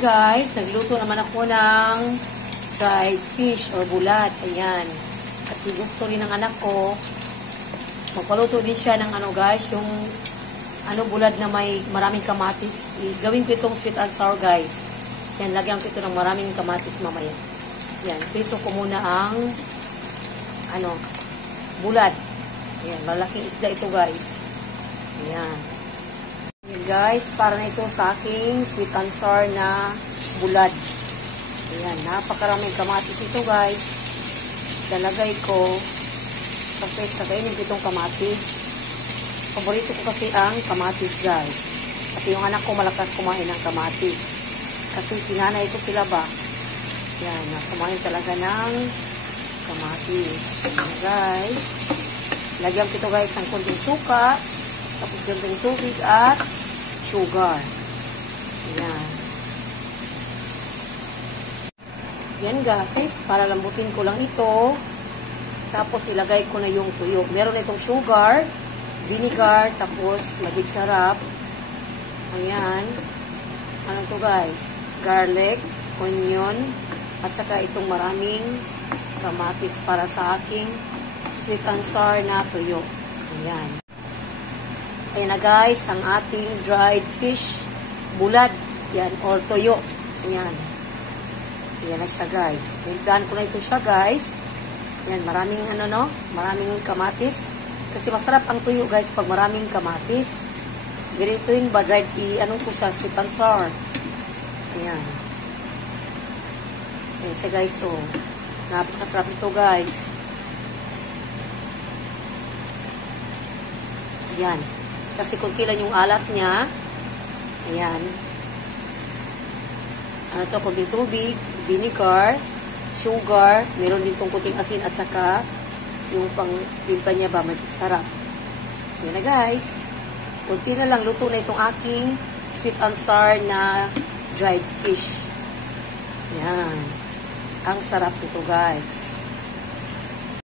Ayan guys, nagluto naman ako ng dried fish or bulat. Ayan. Kasi gusto rin ng anak ko. Magpaluto din siya ng ano guys, yung bulad na may maraming kamatis. Gawin ko itong sweet and sour guys. Yan, lagyan ko ito ng maraming kamatis mamaya. Yan, prito ko muna ang bulad. Ayan, malaking isda ito guys. Ayan. Ayan guys, para na ito sa aking sweet and sour na bulad. Ayan, napakaraming kamatis ito guys. Lalagay ko kasi kakainin ko itong kamatis. Paborito ko kasi ang kamatis guys. At yung anak ko malakas kumain ng kamatis. Kasi sinanay ko sila ba. Yan, kumain talaga ng kamatis. Ayan guys. Lagyan ko ito guys ng kunting suka. Tapos ganitong tubig at sugar. Ayan. Yan guys, para lambutin ko lang ito. Tapos ilagay ko na yung tuyo. Meron na itong sugar, vinegar, tapos magic sarap. Ayan. Ano to guys? Garlic, onion, at saka itong maraming kamatis para sa aking sweet and sour na tuyo. Ayan. Ayan na guys, ang ating dried fish bulad. Yan, or tuyo. Ayan. Ayan na siya guys. Nagdaan ko na ito siya guys. Ayan, maraming maraming kamatis. Kasi masarap ang tuyo guys pag maraming kamatis. Ganito yung dried ko siya, sweet and sour. Ayan. Ayan siya guys, oh. Napakasarap ito guys. Ayan. Kasi kunti lang yung alat niya. Ayan. Ano ito, kunting tubig, vinegar, sugar, meron din itong kunting asin at saka yung pang-timpa niya ba, sarap. Ayan na guys. Kunti na lang, luto na itong aking sweet and sour na dried fish. Ayan. Ang sarap nito guys.